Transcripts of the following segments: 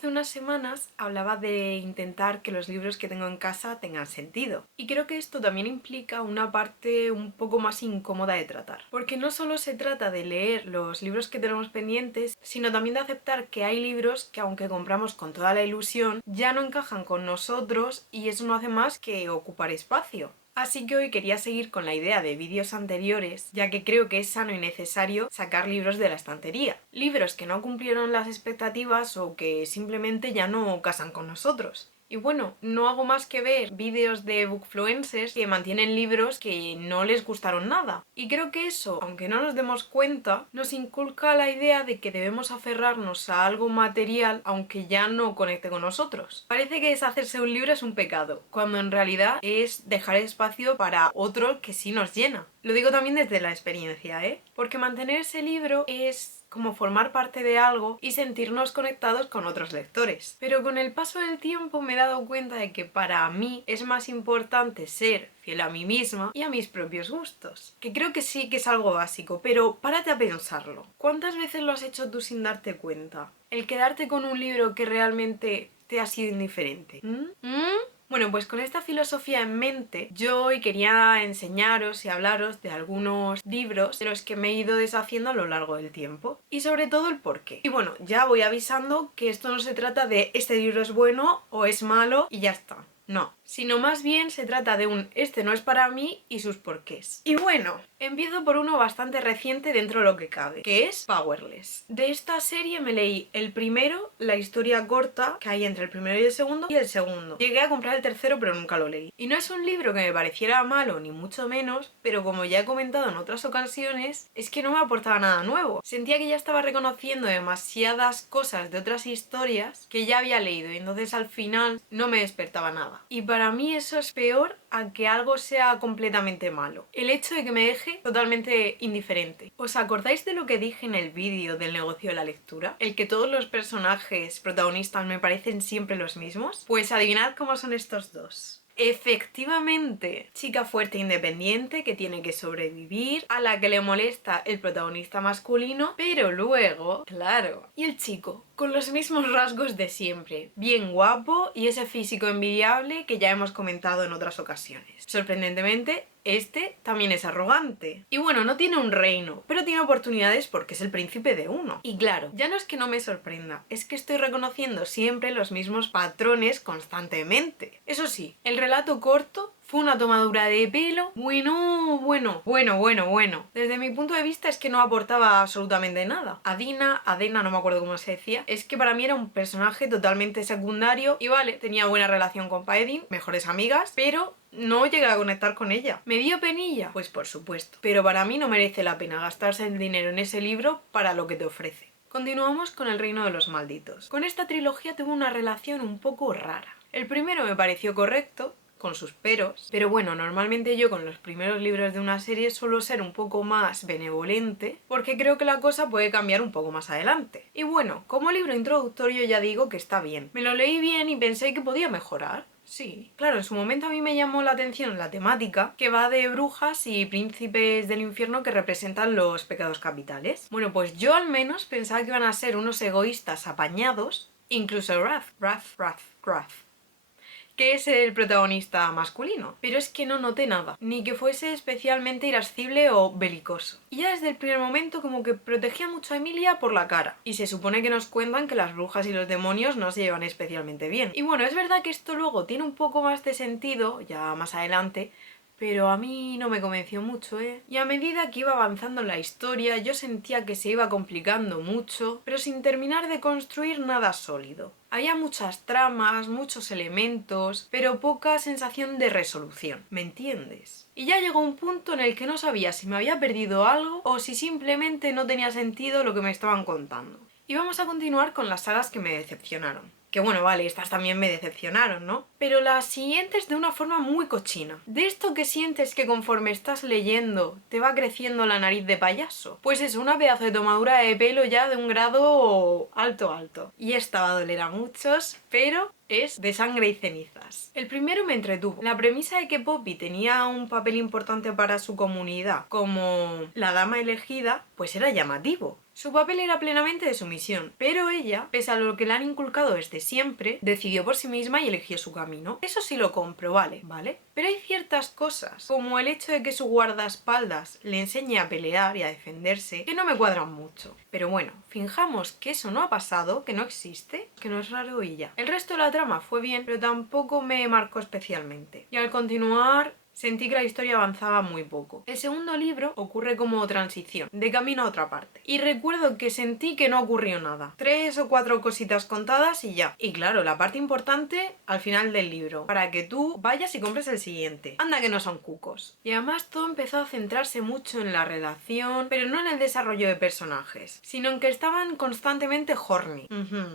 Hace unas semanas hablaba de intentar que los libros que tengo en casa tengan sentido. Y creo que esto también implica una parte un poco más incómoda de tratar. Porque no solo se trata de leer los libros que tenemos pendientes, sino también de aceptar que hay libros que, aunque compramos con toda la ilusión, ya no encajan con nosotros y eso no hace más que ocupar espacio. Así que hoy quería seguir con la idea de vídeos anteriores, ya que creo que es sano y necesario sacar libros de la estantería. Libros que no cumplieron las expectativas o que simplemente ya no casan con nosotros. Y bueno, no hago más que ver vídeos de bookfluencers que mantienen libros que no les gustaron nada. Y creo que eso, aunque no nos demos cuenta, nos inculca la idea de que debemos aferrarnos a algo material aunque ya no conecte con nosotros. Parece que deshacerse un libro es un pecado, cuando en realidad es dejar espacio para otro que sí nos llena. Lo digo también desde la experiencia, Porque mantener ese libro es como formar parte de algo y sentirnos conectados con otros lectores. Pero con el paso del tiempo me he dado cuenta de que para mí es más importante ser fiel a mí misma y a mis propios gustos. Que creo que sí que es algo básico, pero párate a pensarlo. ¿Cuántas veces lo has hecho tú sin darte cuenta? El quedarte con un libro que realmente te ha sido indiferente. Bueno, pues con esta filosofía en mente, yo hoy quería enseñaros y hablaros de algunos libros de los que me he ido deshaciendo a lo largo del tiempo. Y sobre todo el porqué. Y bueno, ya voy avisando que esto no se trata de este libro es bueno o es malo y ya está. No, sino más bien se trata de un este no es para mí y sus porqués. Y bueno, empiezo por uno bastante reciente dentro de lo que cabe, que es Powerless. De esta serie me leí el primero, la historia corta que hay entre el primero y el segundo. Llegué a comprar el tercero pero nunca lo leí. Y no es un libro que me pareciera malo ni mucho menos, pero como ya he comentado en otras ocasiones, es que no me aportaba nada nuevo. Sentía que ya estaba reconociendo demasiadas cosas de otras historias que ya había leído y entonces al final no me despertaba nada. Y para mí eso es peor a que algo sea completamente malo. El hecho de que me deje totalmente indiferente. ¿Os acordáis de lo que dije en el vídeo del negocio de la lectura? El que todos los personajes protagonistas me parecen siempre los mismos. Pues adivinad cómo son estos dos. Efectivamente, chica fuerte e independiente que tiene que sobrevivir, a la que le molesta el protagonista masculino, pero luego, claro, y el chico, con los mismos rasgos de siempre, bien guapo y ese físico envidiable que ya hemos comentado en otras ocasiones. Sorprendentemente, este también es arrogante. Y bueno, no tiene un reino, pero tiene oportunidades porque es el príncipe de uno. Y claro, ya no es que no me sorprenda, es que estoy reconociendo siempre los mismos patrones constantemente. Eso sí, el relato corto fue una tomadura de pelo bueno. Desde mi punto de vista es que no aportaba absolutamente nada. Adina, no me acuerdo cómo se decía, es que para mí era un personaje totalmente secundario y vale, tenía buena relación con Paedin, mejores amigas, pero no llegué a conectar con ella. ¿Me dio penilla? Pues por supuesto. Pero para mí no merece la pena gastarse el dinero en ese libro para lo que te ofrece. Continuamos con El Reino de los Malditos. Con esta trilogía tuve una relación un poco rara. El primero me pareció correcto, con sus peros, pero bueno, normalmente yo con los primeros libros de una serie suelo ser un poco más benevolente porque creo que la cosa puede cambiar un poco más adelante. Y bueno, como libro introductorio ya digo que está bien. Me lo leí bien y pensé que podía mejorar. Sí, claro, en su momento a mí me llamó la atención la temática, que va de brujas y príncipes del infierno que representan los pecados capitales. Bueno, pues yo al menos pensaba que iban a ser unos egoístas apañados, incluso Wrath, que es el protagonista masculino. Pero es que no noté nada, ni que fuese especialmente irascible o belicoso. Y ya desde el primer momento como que protegía mucho a Emilia por la cara. Y se supone que nos cuentan que las brujas y los demonios no se llevan especialmente bien. Y bueno, es verdad que esto luego tiene un poco más de sentido, ya más adelante, pero a mí no me convenció mucho, Y a medida que iba avanzando la historia, yo sentía que se iba complicando mucho, pero sin terminar de construir nada sólido. Había muchas tramas, muchos elementos, pero poca sensación de resolución, ¿me entiendes? Y ya llegó un punto en el que no sabía si me había perdido algo o si simplemente no tenía sentido lo que me estaban contando. Y vamos a continuar con las sagas que me decepcionaron. Que bueno, vale, estas también me decepcionaron, ¿no? Pero las siguientes de una forma muy cochina. De esto que sientes que conforme estás leyendo te va creciendo la nariz de payaso. Pues es una pedazo de tomadura de pelo ya de un grado alto. Y esta va a doler a muchos, pero es de Sangre y Cenizas. El primero me entretuvo. La premisa de que Poppy tenía un papel importante para su comunidad como la dama elegida, pues era llamativo. Su papel era plenamente de sumisión, pero ella, pese a lo que le han inculcado desde siempre, decidió por sí misma y eligió su camino. Eso sí lo compro, ¿vale? Pero hay ciertas cosas, como el hecho de que su guardaespaldas le enseñe a pelear y a defenderse, que no me cuadran mucho. Pero bueno, finjamos que eso no ha pasado, que no existe, que no es raro y ya. El resto de la trama fue bien, pero tampoco me marcó especialmente. Y al continuar, sentí que la historia avanzaba muy poco. El segundo libro ocurre como transición, de camino a otra parte. Y recuerdo que sentí que no ocurrió nada. 3 o 4 cositas contadas y ya. Y claro, la parte importante al final del libro, para que tú vayas y compres el siguiente. Anda que no son cucos. Y además todo empezó a centrarse mucho en la relación, pero no en el desarrollo de personajes, sino en que estaban constantemente horny.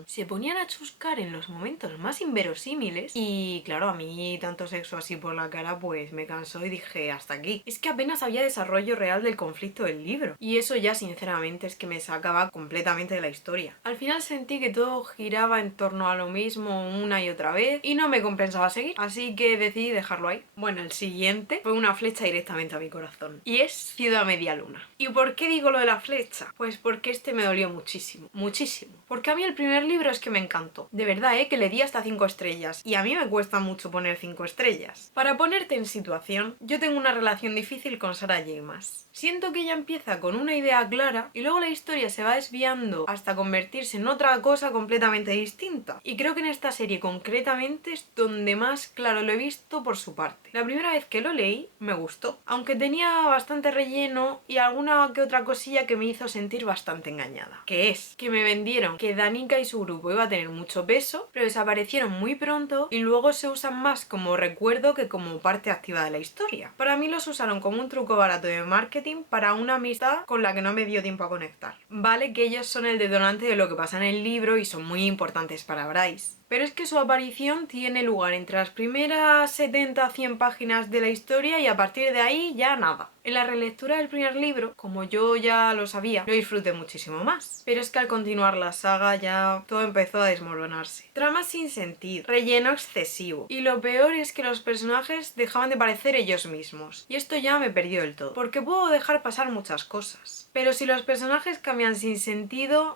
Se ponían a chuscar en los momentos más inverosímiles y claro, a mí tanto sexo así por la cara pues me cansó y dije hasta aquí. Es que apenas había desarrollo real del conflicto del libro y eso ya sinceramente es que me sacaba completamente de la historia. Al final sentí que todo giraba en torno a lo mismo una y otra vez y no me compensaba seguir, así que decidí dejarlo ahí. Bueno, el siguiente fue una flecha directamente a mi corazón y es Ciudad Media Luna. ¿Y por qué digo lo de la flecha? Pues porque este me dolió muchísimo, muchísimo. Porque a mí el primer libro es que me encantó. De verdad, que le di hasta 5 estrellas y a mí me cuesta mucho poner 5 estrellas. Para ponerte en situación, yo tengo una relación difícil con Sarah J. Maas. Siento que ella empieza con una idea clara y luego la historia se va desviando hasta convertirse en otra cosa completamente distinta. Y creo que en esta serie concretamente es donde más claro lo he visto por su parte. La primera vez que lo leí me gustó, aunque tenía bastante relleno y alguna que otra cosilla que me hizo sentir bastante engañada. Que es que me vendieron que Danica y su grupo iba a tener mucho peso, pero desaparecieron muy pronto y luego se usan más como recuerdo que como parte activa de la historia. Para mí los usaron como un truco barato de marketing para una amistad con la que no me dio tiempo a conectar. Vale que ellos son el detonante de lo que pasa en el libro y son muy importantes para Bryce, pero es que su aparición tiene lugar entre las primeras 70-100 páginas de la historia y a partir de ahí ya nada. En la relectura del primer libro, como yo ya lo sabía, lo disfruté muchísimo más. Pero es que al continuar la saga ya todo empezó a desmoronarse. Tramas sin sentido, relleno excesivo. Y lo peor es que los personajes dejaban de parecer ellos mismos. Y esto ya me perdió del todo. Porque puedo dejar pasar muchas cosas. Pero si los personajes cambian sin sentido...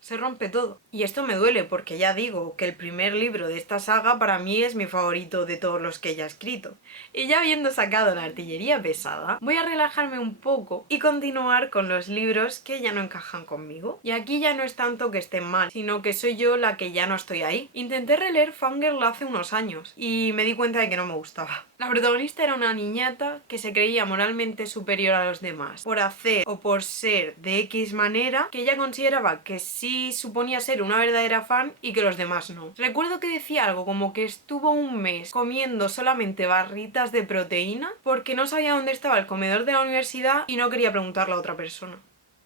se rompe todo. Y esto me duele porque ya digo que el primer libro de esta saga para mí es mi favorito de todos los que ella ha escrito. Y ya habiendo sacado la artillería pesada, voy a relajarme un poco y continuar con los libros que ya no encajan conmigo. Y aquí ya no es tanto que estén mal, sino que soy yo la que ya no estoy ahí. Intenté releer Fangirl hace unos años y me di cuenta de que no me gustaba. La protagonista era una niñata que se creía moralmente superior a los demás por hacer o por ser de X manera que ella consideraba que sí suponía ser una verdadera fan y que los demás no. Recuerdo que decía algo como que estuvo un mes comiendo solamente barritas de proteína porque no sabía dónde estaba el comedor de la universidad y no quería preguntarle a otra persona.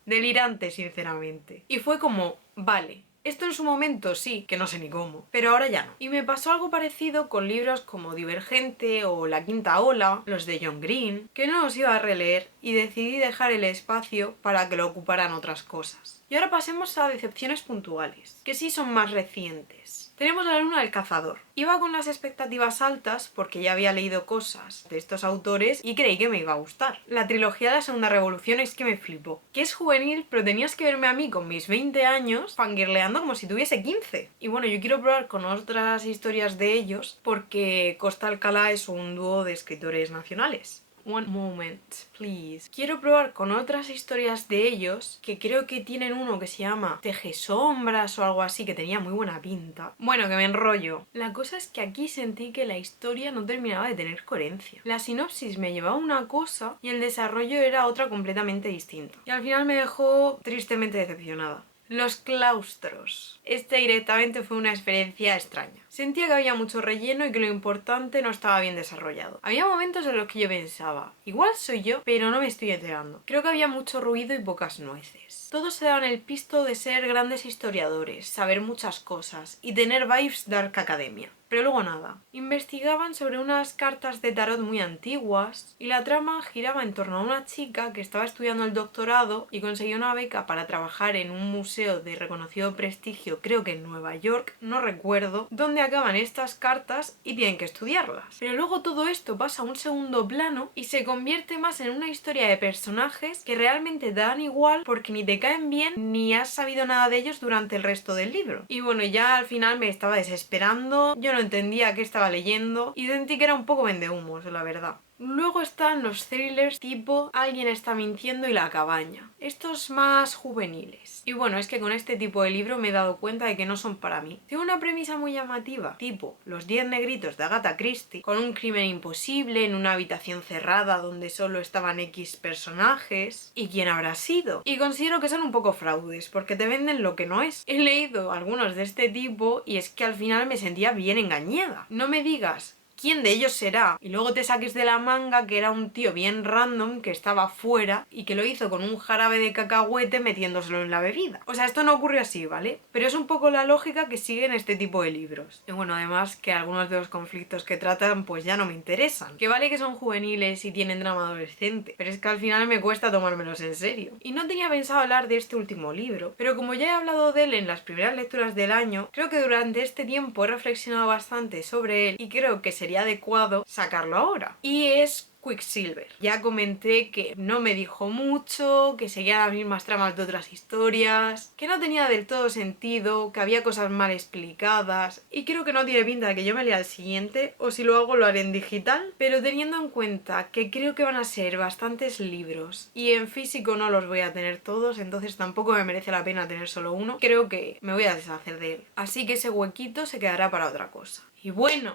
Delirante, sinceramente. Y fue como, vale, esto en su momento sí, que no sé ni cómo, pero ahora ya no. Y me pasó algo parecido con libros como Divergente o La Quinta Ola, los de John Green, que no los iba a releer y decidí dejar el espacio para que lo ocuparan otras cosas. Y ahora pasemos a decepciones puntuales, que sí son más recientes. Tenemos La Luna del Cazador. Iba con las expectativas altas porque ya había leído cosas de estos autores y creí que me iba a gustar. La trilogía de la Segunda Revolución es que me flipó. Que es juvenil, pero tenías que verme a mí con mis 20 años fangirleando como si tuviese 15. Y bueno, yo quiero probar con otras historias de ellos porque Costa Alcalá es un dúo de escritores nacionales. One moment, please. Quiero probar con otras historias de ellos, que creo que tienen uno que se llama Tejesombras o algo así, que tenía muy buena pinta. Bueno, que me enrollo. La cosa es que aquí sentí que la historia no terminaba de tener coherencia. La sinopsis me llevaba a una cosa y el desarrollo era otra completamente distinta. Y al final me dejó tristemente decepcionada. Los claustros. Este directamente fue una experiencia extraña. Sentía que había mucho relleno y que lo importante no estaba bien desarrollado. Había momentos en los que yo pensaba, igual soy yo, pero no me estoy enterando. Creo que había mucho ruido y pocas nueces. Todos se daban el pisto de ser grandes historiadores, saber muchas cosas y tener vibes Dark Academia. Pero luego nada. Investigaban sobre unas cartas de tarot muy antiguas y la trama giraba en torno a una chica que estaba estudiando el doctorado y consiguió una beca para trabajar en un museo de reconocido prestigio, creo que en Nueva York, no recuerdo, donde acaban estas cartas y tienen que estudiarlas. Pero luego todo esto pasa a un segundo plano y se convierte más en una historia de personajes que realmente te dan igual porque ni te caen bien ni has sabido nada de ellos durante el resto del libro. Y bueno, ya al final me estaba desesperando, yo no entendía qué estaba leyendo y sentí que era un poco vendehumos, la verdad. Luego están los thrillers tipo Alguien está mintiendo y La cabaña. Estos más juveniles. Y bueno, es que con este tipo de libro me he dado cuenta de que no son para mí. Tiene una premisa muy llamativa, tipo Los 10 negritos de Agatha Christie, con un crimen imposible en una habitación cerrada donde solo estaban X personajes. ¿Y quién habrá sido? Y considero que son un poco fraudes, porque te venden lo que no es. He leído algunos de este tipo y es que al final me sentía bien engañada. No me digas quién de ellos será y luego te saques de la manga que era un tío bien random que estaba fuera y que lo hizo con un jarabe de cacahuete metiéndoselo en la bebida. O sea, esto no ocurre así, ¿vale? Pero es un poco la lógica que siguen este tipo de libros. Y bueno, además que algunos de los conflictos que tratan pues ya no me interesan. Que vale que son juveniles y tienen drama adolescente, pero es que al final me cuesta tomármelos en serio. Y no tenía pensado hablar de este último libro, pero como ya he hablado de él en las primeras lecturas del año, creo que durante este tiempo he reflexionado bastante sobre él y creo que sería adecuado sacarlo ahora. Y es Quicksilver. Ya comenté que no me dijo mucho, que seguía las mismas tramas de otras historias, que no tenía del todo sentido, que había cosas mal explicadas y creo que no tiene pinta de que yo me lea el siguiente, o si lo hago lo haré en digital, pero teniendo en cuenta que creo que van a ser bastantes libros y en físico no los voy a tener todos, entonces tampoco me merece la pena tener solo uno, creo que me voy a deshacer de él. Así que ese huequito se quedará para otra cosa. Y bueno,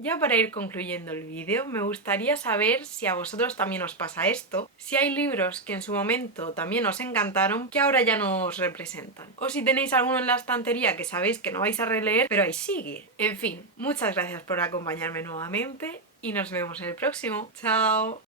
ya para ir concluyendo el vídeo, me gustaría saber si a vosotros también os pasa esto, si hay libros que en su momento también os encantaron que ahora ya no os representan, o si tenéis alguno en la estantería que sabéis que no vais a releer, pero ahí sigue. En fin, muchas gracias por acompañarme nuevamente y nos vemos en el próximo. ¡Chao!